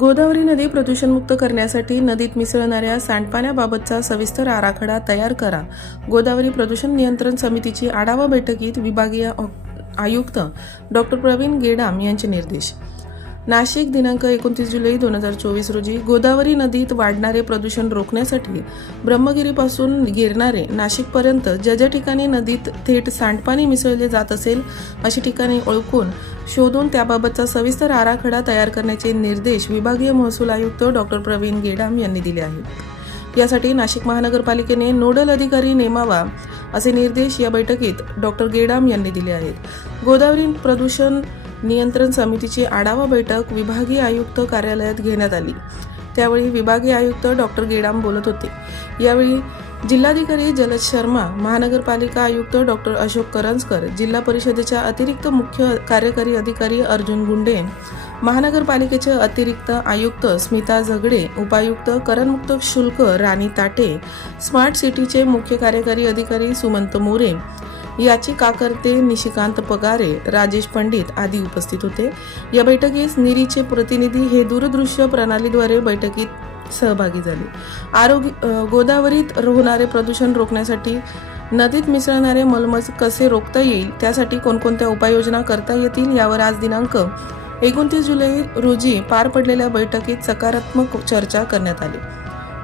गोदावरी नदी प्रदूषणमुक्त करण्यासाठी नदीत मिसळणाऱ्या सांडपाण्याबाबतचा सविस्तर आराखडा तयार करा. गोदावरी प्रदूषण नियंत्रण समितीची आढावा बैठकीत विभागीय ऑ- आयुक्त डॉक्टर प्रवीण गेडाम यांचे निर्देश. नाशिक दिनांक एकोणतीस जुलै दोन हजार चोवीस रोजी गोदावरी नदीत वाढणारे प्रदूषण रोखण्यासाठी ब्रह्मगिरीपासून गिरणारे नाशिकपर्यंत ज्या ज्या ठिकाणी नदीत थेट सांडपाणी मिसळले जात असेल अशी ठिकाणी ओळखून शोधून त्याबाबतचा सविस्तर आराखडा तयार करण्याचे निर्देश विभागीय महसूल आयुक्त डॉक्टर प्रवीण गेडाम यांनी दिले आहेत. यासाठी नाशिक महानगरपालिकेने नोडल अधिकारी नेमावा असे निर्देश या बैठकीत डॉक्टर गेडाम यांनी दिले आहेत. गोदावरी प्रदूषण नियंत्रण समितीची आढावा बैठक विभागीय आयुक्त कार्यालयात घेण्यात आली. त्यावेळी विभागीय आयुक्त डॉक्टर गेडाम बोलत होते. यावेळी जिल्हाधिकारी जलद शर्मा महानगरपालिका आयुक्त डॉक्टर अशोक करंजकर जिल्हा परिषदेच्या अतिरिक्त मुख्य कार्यकारी अधिकारी अर्जुन गुंडे महानगरपालिकेचे अतिरिक्त आयुक्त स्मिता झगडे उपायुक्त करमुक्त शुल्क राणी ताटे स्मार्ट सिटीचे मुख्य कार्यकारी अधिकारी सुमंत मोरे याची काकर्ते निशिकांत पगारे राजेश पंडित आदी उपस्थित होते. या बैठकीस निरीचे प्रतिनिधी हे दूरदृश्य प्रणालीद्वारे बैठकीत सहभागी झाले. आरोग्य गोदावरीत होणारे प्रदूषण रोखण्यासाठी नदीत मिसळणारे मलमज कसे रोखता येईल त्यासाठी कोणकोणत्या उपाययोजना करता येतील यावर आज दिनांक एकोणतीस जुलै रोजी पार पडलेल्या बैठकीत सकारात्मक चर्चा करण्यात आली.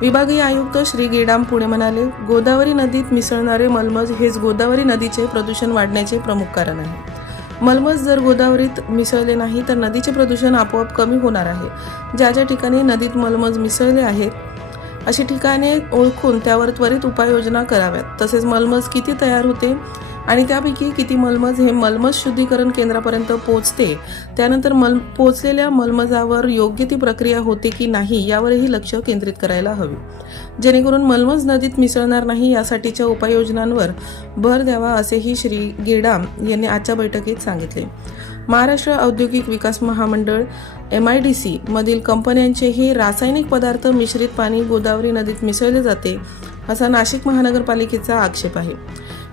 विभागीय आयुक्त श्री गेडाम पुणे म्हणाले गोदावरी नदीत मिसळणारे मलमज हेच गोदावरी नदीचे प्रदूषण वाढण्याचे प्रमुख कारण आहे. मलमज जर गोदावरीत मिसळले नाही तर नदीचे प्रदूषण आपोआप कमी होणार आहे. ज्या ज्या ठिकाणी नदीत मलमज मिसळले आहेत अशी ठिकाणे ओळखून त्यावर त्वरित उपाययोजना कराव्यात. तसेच मलमज किती तयार होते आणि त्यापैकी किती मलमज हे मलमज शुद्धीकरण केंद्रापर्यंत पोहोचते त्यानंतर मल पोचलेल्या मलमजावर योग्य ती प्रक्रिया होते की नाही यावरही लक्ष केंद्रित करायला हवे. जेणेकरून मलमज नदीत मिसळणार नाही यासाठीच्या उपाययोजनांवर भर द्यावा असेही श्री गेडाम यांनी आजच्या बैठकीत सांगितले. महाराष्ट्र औद्योगिक विकास महामंडळ एम आय डी सी मधील कंपन्यांचेही रासायनिक पदार्थ मिश्रित पाणी गोदावरी नदीत मिसळले जाते असा नाशिक महानगरपालिकेचा आक्षेप आहे.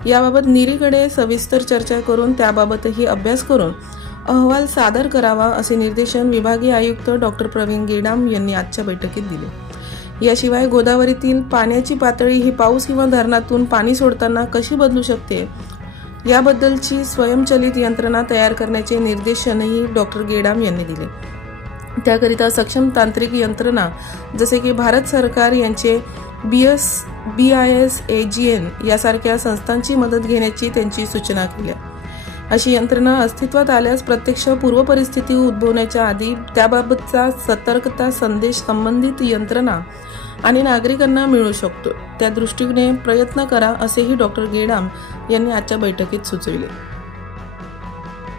याबाबत निरीकडे सविस्तर चर्चा करून त्याबाबतही अभ्यास करून अहवाल सादर करावा असे निर्देशन विभागीय आयुक्त डॉक्टर प्रवीण गिडाम यांनी आजच्या बैठकीत दिले. याशिवाय गोदावरीतील पाण्याची पातळी ही पाऊस किंवा धरणातून पाणी सोडताना कशी बदलू शकते? याबद्दलची स्वयंचलित यंत्रणा तयार करण्याचे निर्देशनही डॉक्टर गेडाम यांनी दिले. त्याकरिता सक्षम तांत्रिक यंत्रणा जसे की भारत सरकार यांचे B S B I S A G N यासारख्या संस्थांची मदत घेण्याची त्यांची सूचना केल्या. अशी यंत्रणा अस्तित्वात आल्यास प्रत्यक्ष पूर्वपरिस्थिती उद्भवण्याच्या आधी त्याबाबतचा सतर्कता संदेश संबंधित यंत्रणा आणि नागरिकांना मिळू शकतो. त्या दृष्टीने प्रयत्न करा असेही डॉक्टर गेडाम यांनी आजच्या बैठकीत सुचविले.